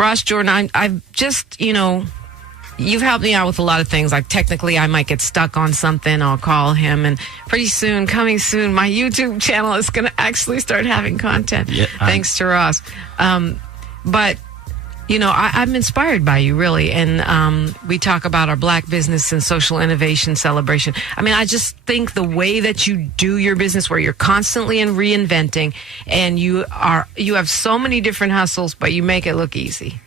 Ross Jordan, I've just, you've helped me out with a lot of things. Like technically I might get stuck on something. I'll call him, and pretty soon, coming soon, my YouTube channel is going to actually start having content. Yeah, thanks to Ross. But, I'm inspired by you, really. And we talk about our Black business and social innovation celebration. I mean, I just think the way that you do your business, where you're constantly reinventing, and you have so many different hustles, but you make it look easy.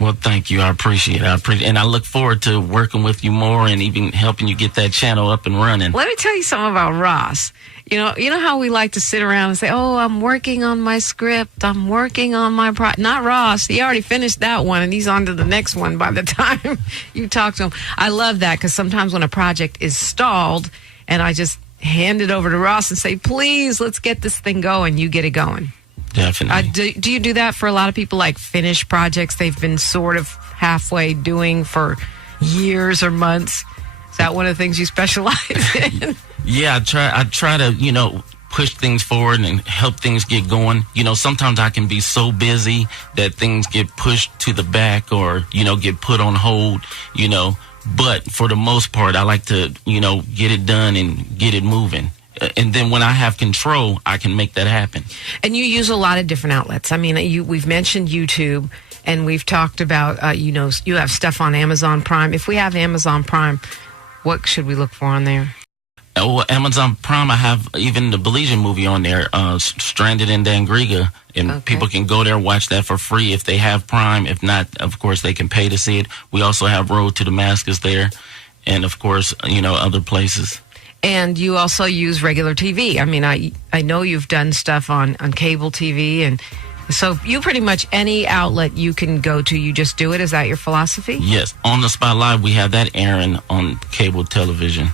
Well, thank you. I appreciate it. And I look forward to working with you more and even helping you get that channel up and running. Let me tell you something about Ross. You know how we like to sit around and say, oh, I'm working on my script. I'm working on my Not Ross. He already finished that one, and he's on to the next one by the time you talk to him. I love that, because sometimes when a project is stalled and I just hand it over to Ross and say, please, let's get this thing going, you get it going. Definitely. Do you do that for a lot of people, like finished projects they've been sort of halfway doing for years or months? Is that one of the things you specialize in? Yeah, I try to, push things forward and help things get going. Sometimes I can be so busy that things get pushed to the back or, get put on hold, But for the most part, I like to, get it done and get it moving. And then when I have control, I can make that happen. And you use a lot of different outlets. I mean, we've mentioned YouTube, and we've talked about, you have stuff on Amazon Prime. If we have Amazon Prime, what should we look for on there? Oh, Amazon Prime, I have even the Belizean movie on there, Stranded N Dandgriga. And people can go there, watch that for free if they have Prime. If not, of course, they can pay to see it. We also have Road to Damascus there. And, of course, other places. And you also use regular TV. I mean, I know you've done stuff on cable TV, and so you pretty much any outlet you can go to, you just do it. Is that your philosophy? Yes. On the Spot Live, we have that airing on cable television.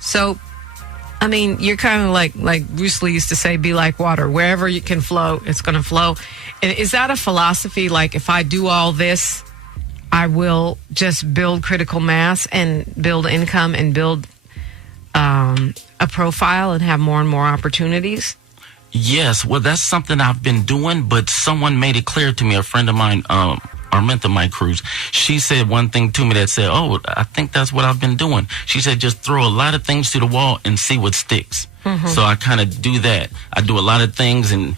So, I mean, you're kind of like Bruce Lee used to say, be like water. Wherever you can flow, it's going to flow. And is that a philosophy? Like, if I do all this, I will just build critical mass and build income and build a profile and have more and more opportunities? Yes, well, that's something I've been doing, but someone made it clear to me, a friend of mine, our mentor, Mike Crus, she said one thing to me that said, oh, I think that's what I've been doing. She said, just throw a lot of things to the wall and see what sticks. Mm-hmm. So I kind of do that. I do a lot of things, and,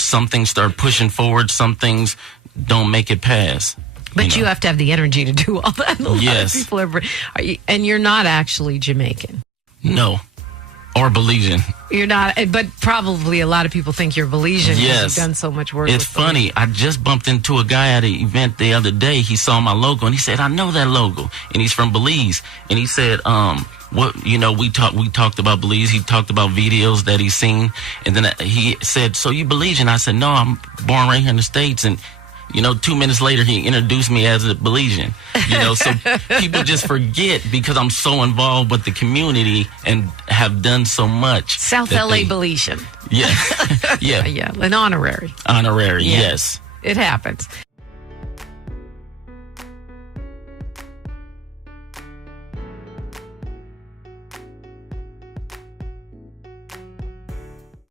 some things start pushing forward, some things don't make it past. But you have to have the energy to do all that. Yes. And you're not actually Jamaican. No. Or Belizean. You're not, but probably a lot of people think you're Belizean. Yes. You've done so much work. It's funny. I just bumped into a guy at an event the other day. He saw my logo, and he said, I know that logo. And he's from Belize. And he said, we talked about Belize. He talked about videos that he's seen. And then he said, so you Belizean? I said, no, I'm born right here in the States. And 2 minutes later, he introduced me as a Belizean. So people just forget, because I'm so involved with the community and have done so much. South LA Belizean. Yeah. Yeah. Yeah. An honorary. Honorary, yes. It happens.